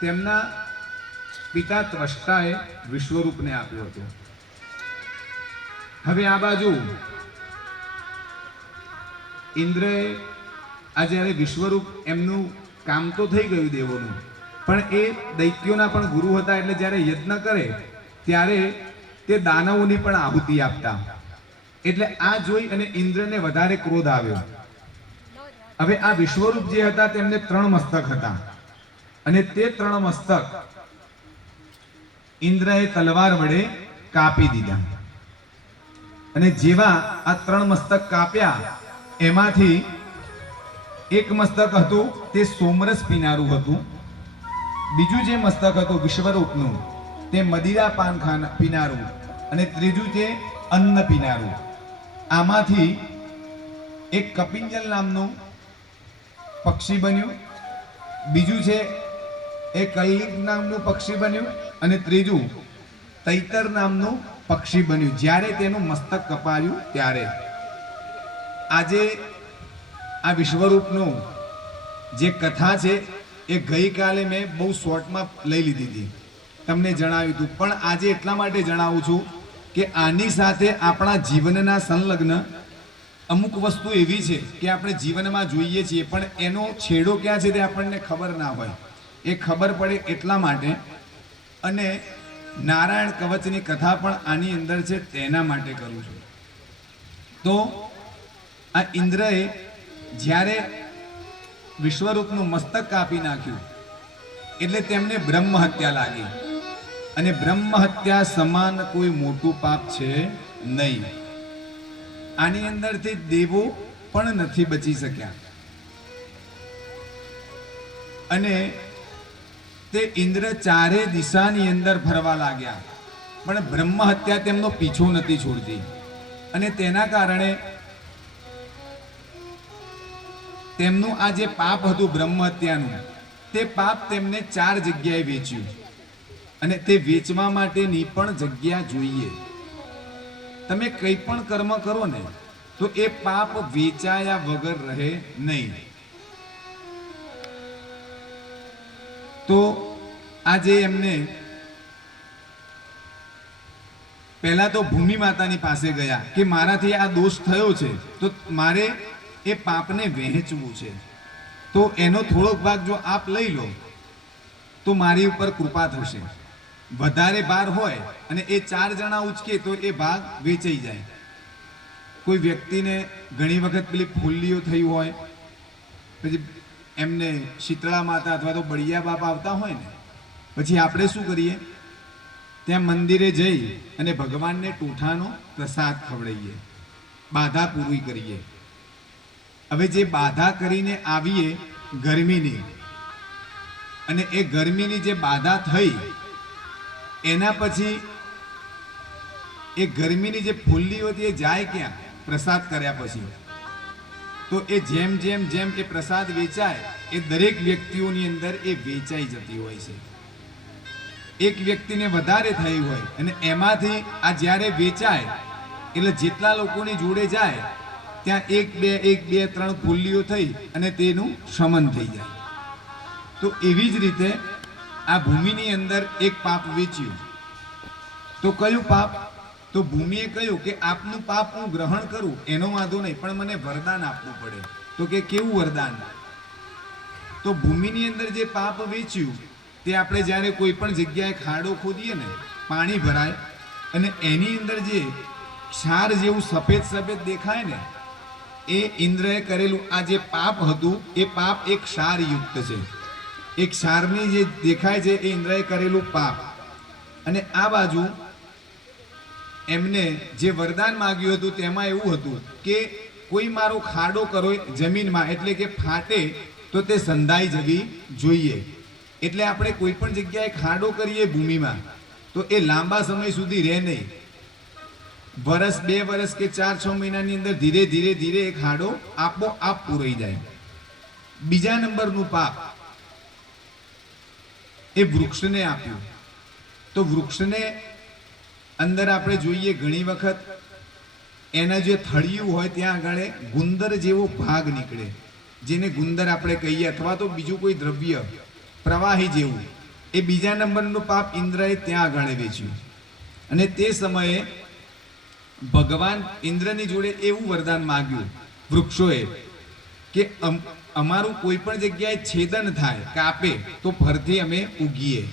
તેમના પિતા ત્વષ્ટાએ વિશ્વરૂપને આપ્યો હતો। હવે આ બાજુ ઇન્દ્રએ આ જ્યારે વિશ્વરૂપ એમનું કામ તો થઈ ગયું દેવોનું, પણ એ દૈત્યોના પણ ગુરુ હતા, એટલે જ્યારે યજ્ઞ કરે ત્યારે તે દાનવોની પણ આહુતિ આપતા। એટલે આ જોઈ અને ઇન્દ્રને વધારે ક્રોધ આવ્યો। હવે આ વિશ્વરૂપ જે હતા તેમને 3 મસ્તક હતા, અને તે 3 મસ્તક ઇન્દ્રએ તલવાર વડે કાપી દીધા। અને જેવા આ 3 મસ્તક કાપ્યા એમાંથી એક મસ્તક હતું તે સોમરસ પીનારું હતું, બીજું જે મસ્તક હતું વિશ્વરૂપનું તે મદિરા પાન પીનારું, અને ત્રીજું તે અન્ન પીનારું। આમાંથી એક કપિંજલ નામનું પક્ષી બન્યું, બીજું છે એ કલ્લિક નામનું પક્ષી બન્યું, અને ત્રીજું તૈતર નામનું પક્ષી બન્યું। જ્યારે તેનું મસ્તક કપાયું ત્યારે આજે આ વિશ્વરૂપનું જે કથા છે એ ગઈકાલે મેં બહુ શોર્ટમાં લઈ લીધી હતી, તમને જણાવ્યું હતું, પણ આજે એટલા માટે જણાવું છું કે આની સાથે આપણા જીવનના સંલગ્ન અમુક વસ્તુ એવી છે કે આપણે જીવનમાં જોઈએ છીએ, પણ એનો છેડો ક્યાં છે તે આપણને ખબર ના હોય। એ ખબર પડે એટલા માટે, અને નારાયણ કવચની કથા પણ આની અંદર છે તેના માટે કરું છું। તો આ ઇન્દ્રએ જ્યારે વિશ્વરૂપનું મસ્તક કાપી નાખ્યું એટલે તેમને બ્રહ્મ હત્યા લાગી, અને બ્રહ્મ હત્યા સમાન કોઈ મોટું પાપ છે નહીં। આની અંદરથી દેવો પણ નથી બચી શક્યા, અને તે ઇન્દ્ર ચારે દિશાની અંદર ફરવા લાગ્યા, પણ બ્રહ્મ હત્યા તેમનો પીછો નથી છોડતી, અને તેના કારણે તેમનું આ જે પાપ હતું બ્રહ્મ હત્યાનું, તે પાપ તેમને 4 જગ્યાએ વેચ્યું, અને તે વેચવા માટેની પણ જગ્યા જોઈએ। તમે કંઈ પણ કર્મ કરો ને તો એ પાપ વેચાયા વગર રહે નહીં। તો આજે એમને પહેલા તો ભૂમિ માતાની પાસે ગયા કે મારાથી આ દોષ થયો છે, તો મારે એ પાપને વહેંચવું છે, તો એનો થોડોક ભાગ જો આપ લઈ લો તો મારી ઉપર કૃપા થશે। વધારે ભાર હોય અને એ 4 જણા ઉચકે તો એ ભાગ વેચાઈ જાય। કોઈ વ્યક્તિને ઘણી વખત પેલી ફૂલ્લીઓ થઈ હોય, પછી એમને શીતળા માતા અથવા તો બળિયા બાપા આવતા હોય ને, પછી આપણે શું કરીએ, ત્યાં મંદિરે જઈ અને ભગવાનને ટૂઠાનો પ્રસાદ ખવડાવીએ, બાધા પૂરી કરીએ। હવે જે બાધા કરીને આવીએ ગરમીની, અને એ ગરમીની જે બાધા થઈ એના પછી એ ગરમીની જે ફૂલ્લીઓ હતી એ જાય ક્યાં? પ્રસાદ કર્યા પછી। તો એ જેમ જેમ જેમ એ પ્રસાદ વેચાય એ દરેક વ્યક્તિઓની અંદર એ વેચાઈ જતી હોય છે। એક વ્યક્તિને વધારે થઈ હોય અને એમાંથી આ જ્યારે વેચાય એટલે જેટલા લોકોની જોડે જાય ત્યાં 1 2 3 ફૂલ્લીઓ થઈ અને તેનું શમન થઈ જાય। તો એવી જ રીતે આ ભૂમિની અંદર એક પાપ વેચ્યું, તો કયું પાપ? તો ભૂમિએ કહ્યું કે આપનું પાપ હું ગ્રહણ કરું એનો વાંધો નહીં, પણ મને વરદાન આપવું પડે। તો કે કેવું વરદાન? તો ભૂમિની અંદર જે પાપ વેચ્યું તે આપણે જ્યારે કોઈ પણ જગ્યાએ ખાડો ખોદીએ ને, પાણી ભરાય અને એની અંદર જે ક્ષાર જેવું સફેદ સફેદ દેખાય ને, એ ઇન્દ્રએ કરેલું આ જે પાપ હતું એ પાપ એક ક્ષારયુક્ત છે। એક ક્ષારની જે દેખાય છે એ ઇન્દ્રએ કરેલું પાપ। અને આ બાજુ એમને જે વરદાન માંગ્યું હતું તેમાં એવું હતું કે કોઈ મારો ખાડો કરો જમીનમાં, એટલે કે ફાટે તો તે સંધાઈ જવી જોઈએ। એટલે આપણે કોઈ પણ જગ્યાએ ખાડો કરીએ ભૂમિમાં તો એ લાંબા સમય સુધી રહે નહીં, વર્ષ 2 વર્ષ કે 4-6 મહિનાની અંદર ધીરે ધીરે ધીરે એ ખાડો આપોઆપ પૂરાઈ જાય। બીજા નંબરનું પાપ એ વૃક્ષને આપ્યું। તો વૃક્ષને અંદર આપણે જોઈએ ઘણી વખત એના જે થળિયું હોય ત્યાં આગળ ગુંદર જેવો ભાગ નીકળે, જેને ગુંદર આપણે કહીએ, અથવા તો બીજું કોઈ દ્રવ્ય પ્રવાહી જેવું. એ બીજા નંબરનું પાપ ઇન્દ્રએ ત્યાં આગળ વેચ્યું. અને તે સમયે ભગવાન ઇન્દ્રની જોડે એવું વરદાન માગ્યું વૃક્ષોએ કે અમારું કોઈ પણ જગ્યાએ છેદન થાય, કાપે તો ફરથી અમે ઉગીએ.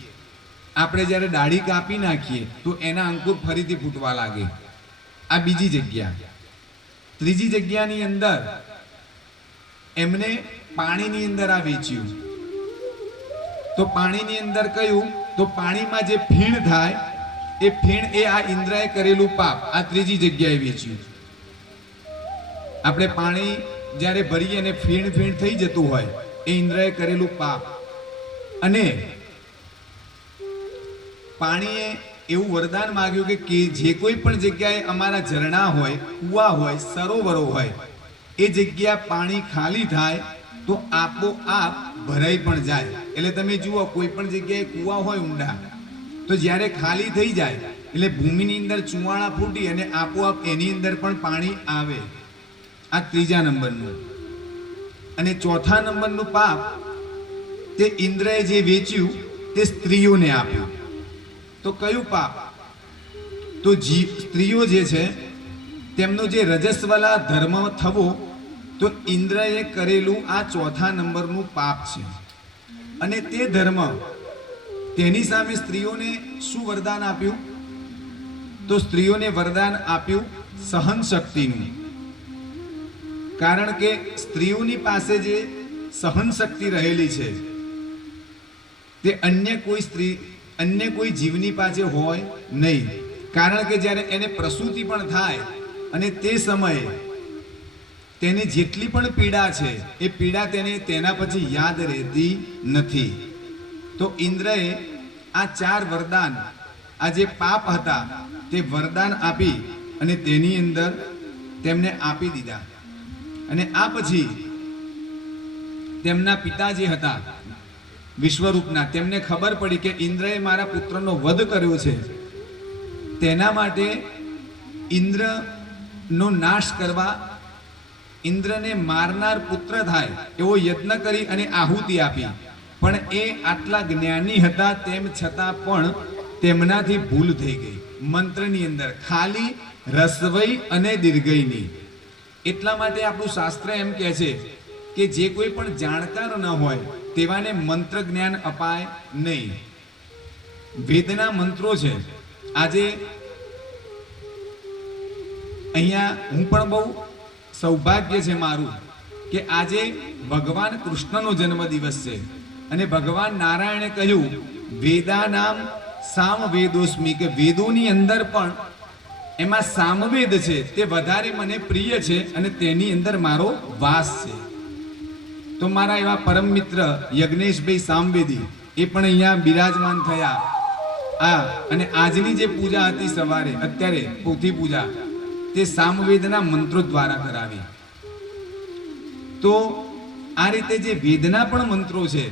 આપણે જ્યારે ડાળી કાપી નાખીએ તો એના અંકુર ફરીથી ફૂટવા લાગે. આ બીજી જગ્યા. ત્રીજી જગ્યાની અંદર એમને પાણીની અંદર આ વેચ્યું. તો પાણીની અંદર કયું, તો પાણીમાં જે ફીણ થાય એ ફીણ એ આ ઇન્દ્રએ કરેલું પાપ આ ત્રીજી જગ્યાએ વેચ્યું. આપણે પાણી જ્યારે ભરીએ અને ફીણ ફીણ થઈ જતું હોય એ ઇન્દ્રએ કરેલું પાપ. અને પાણીએ એવું વરદાન માંગ્યું કે જે કોઈ પણ જગ્યાએ અમારા ઝરણા હોય, કુવા હોય, સરોવરો હોય, એ જગ્યા પાણી ખાલી થાય તો આપોઆપ ભરાઈ પણ જાય. એટલે તમે જુઓ, કોઈ પણ જગ્યાએ કુવા હોય ઊંડા, તો જ્યારે ખાલી થઈ જાય એટલે ભૂમિની અંદર ચુવાણા ફૂટી અને આપોઆપ એની અંદર પણ પાણી આવે. આ ત્રીજા નંબરનું. અને ચોથા નંબરનું પાપ તે ઇન્દ્રએ જે વેચ્યું તે સ્ત્રીઓને આપ્યું. તો કયું પાપ? તો સ્ત્રીઓ જે છે તેમનો જે રજસ્વલા ધર્મ થવો, તો ઇન્દ્રએ કરેલું આ ચોથા નંબરનું પાપ છે. અને તે ધર્મ, તેની સામે સ્ત્રીઓને શું વરદાન આપ્યું? તો સ્ત્રીઓને વરદાન આપ્યું સહન શક્તિનું. કારણ કે સ્ત્રીઓની પાસે જે સહન શક્તિ રહેલી છે તે અન્ય કોઈ જીવની પાસે હોય નહીં. કારણ કે જ્યારે એને પ્રસૂતિ પણ થાય અને તે સમયે તેની જેટલી પણ પીડા છે એ પીડા તેને તેના પછી યાદ રહેતી નથી. તો ઇન્દ્રએ આ 4 વરદાન, આ જે પાપ હતા તે વરદાન આપી અને તેની અંદર તેમને આપી દીધા. અને આ પછી તેમના પિતા જે હતા વિશ્વરૂપના, તેમને ખબર પડી કે ઇન્દ્રએ મારા પુત્રનો વધ કર્યો છે, તેના માટે ઇન્દ્રનો નાશ કરવા, ઇન્દ્રને મારનાર પુત્ર થાય એવો યત્ન કરી અને આહુતિ આપી. પણ એ આટલા જ્ઞાની હતા તેમ છતાં પણ તેમનાથી ભૂલ થઈ ગઈ. મંત્રની અંદર ખાલી રસવઈ અને દીર્ઘઈની. એટલા માટે આપણું શાસ્ત્ર એમ કહે છે કે જે કોઈ પણ જાણકાર ન હોય તેવાને મંત્ર જ્ઞાન અપાય નહીં. વેદના મંત્રો છે. આજે અહીંયા હું પણ બહુ સૌભાગ્ય છે મારું કે આજે ભગવાન કૃષ્ણનો જન્મદિવસ છે અને ભગવાન નારાયણે કહ્યું વેદાનામ સામવેદોસ્મિ, કે વેદોની અંદર પણ એમાં સામવેદ છે તે વધારે મને પ્રિય છે અને તેની અંદર મારો વાસ છે. તો મારા એવા પરમ મિત્ર યજ્ઞેશભાઈ સામવેદી એ પણ અહીંયા બિરાજમાન થયા. અને આજની જે પૂજા હતી સવારે, અત્યારે પોથી પૂજા, તે સામવેદના મંત્રો દ્વારા કરાવી. તો આ રીતે જે વેદના પણ મંત્રો છે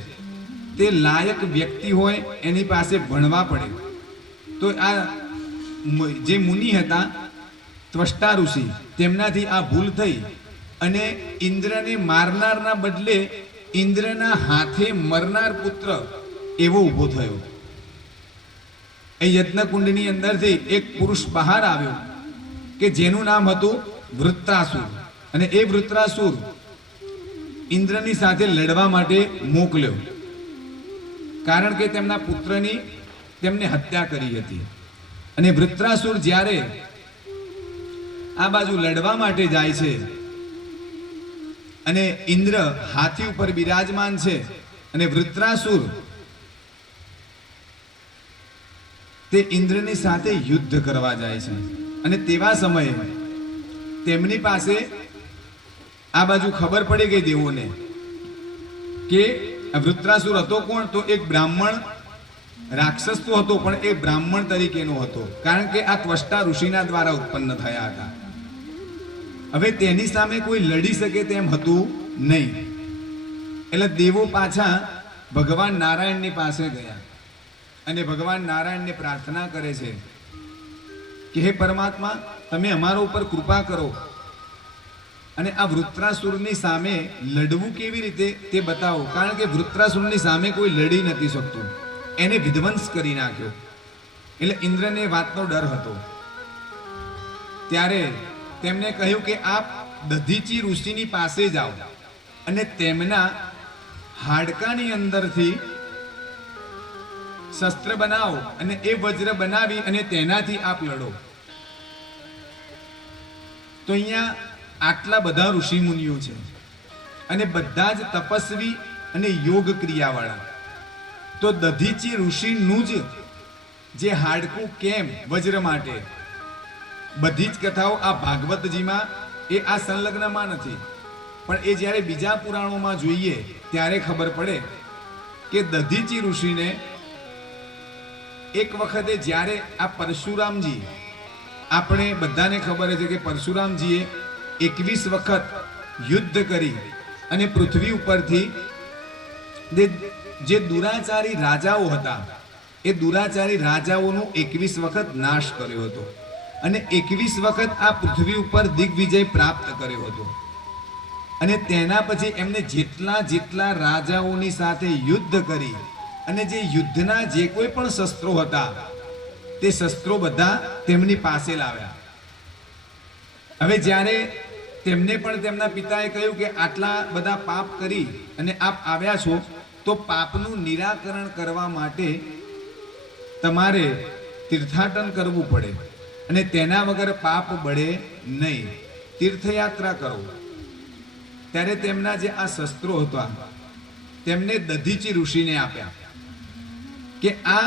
તે લાયક વ્યક્તિ હોય એની પાસે ભણવા પડે. તો આ જે મુનિ હતા ત્વષ્ટા ઋષિ, તેમનાથી આ ભૂલ થઈ અને ઇન્દ્રને મારનારના બદલે ઇન્દ્રના હાથે મરનાર પુત્ર એવો ઊભો થયો. એ યજ્ઞકુંડની અંદરથી એક પુરુષ બહાર આવ્યો કે જેનું નામ હતું વૃત્રાસુર. અને એ વૃત્રાસુર ઇન્દ્રની સાથે લડવા માટે મોકલ્યો, કારણ કે તેમના પુત્રની તેમને હત્યા કરી હતી. અને વૃત્રાસુર જ્યારે આ બાજુ લડવા માટે જાય છે અને ઇન્દ્ર હાથી ઉપર બિરાજમાન છે અને વૃત્રાસુર તે ઇન્દ્રની સાથે યુદ્ધ કરવા જાય છે. અને તેવા સમયે તેમની પાસે આ બાજુ ખબર પડી ગઈ દેવોને કે વૃત્રાસુર હતો કોણ? તો એક બ્રાહ્મણ રાક્ષસ તો હતો, પણ એ બ્રાહ્મણ તરીકેનો હતો, કારણ કે આ ત્વષ્ટા ઋષિના દ્વારા ઉત્પન્ન થયા હતા. હવે તેની સામે કોઈ લડી શકે તેમ હતું નહીં. એટલે દેવો પાછા ભગવાન નારાયણની પાસે ગયા અને ભગવાન નારાયણને પ્રાર્થના કરે છે કે હે પરમાત્મા, તમે અમારા ઉપર કૃપા કરો અને આ વૃત્રાસુરની સામે લડવું કેવી રીતે તે બતાવો, કારણ કે વૃત્રાસુરની સામે કોઈ લડી નથી શકતું, એને વિધ્વંસ કરી નાખ્યો. એટલે ઇન્દ્રને વાતનો ડર હતો. ત્યારે તેમને કહ્યું કે આપ દધીચી ઋષિની પાસે જાઓ અને તેમના હાડકાની અંદરથી શસ્ત્ર બનાવો અને એ વજ્ર બનાવી અને તેનાથી આપ લડો. તો અહીંયા આટલા બધા ઋષિ મુનિઓ છે અને બધા જ તપસ્વી અને યોગ ક્રિયાવાળા. તો દધીચી ઋષિનું જ જે હાડકું કેમ વજ્ર માટે, બધી જ કથાઓ આ ભાગવતજીમાં એ આ સંલગ્નમાં નથી, પણ એ જ્યારે બીજા પુરાણોમાં જોઈએ ત્યારે ખબર પડે કે દધીચી ઋષિને એક વખતે જ્યારે આ પરશુરામજી, આપણે બધાને ખબર છે કે પરશુરામજીએ 21 વખત યુદ્ધ કરી અને પૃથ્વી ઉપરથી જે દુરાચારી રાજાઓ હતા એ દુરાચારી રાજાઓનો 21 વખત નાશ કર્યો હતો અને 21 વખત આ પૃથ્વી ઉપર દિગ્વિજય પ્રાપ્ત કર્યો હતો. અને તેના પછી એમને જેટલા રાજાઓની સાથે યુદ્ધ કરી અને જે યુદ્ધના જે કોઈ પણ શસ્ત્રો હતા તે શસ્ત્રો બધા તેમની પાસે લાવ્યા. હવે જ્યારે તેમને પણ તેમના પિતાએ કહ્યું કે આટલા બધા પાપ કરી અને આપ આવ્યા છો તો પાપનું નિરાકરણ કરવા માટે તમારે તીર્થાટન કરવું પડે અને તેના વગર પાપ બળે નહીં, તીર્થયાત્રા કરો. ત્યારે તેમના જે આ શસ્ત્રો હતા તેમને દધીચી ઋષિને આપ્યા કે આ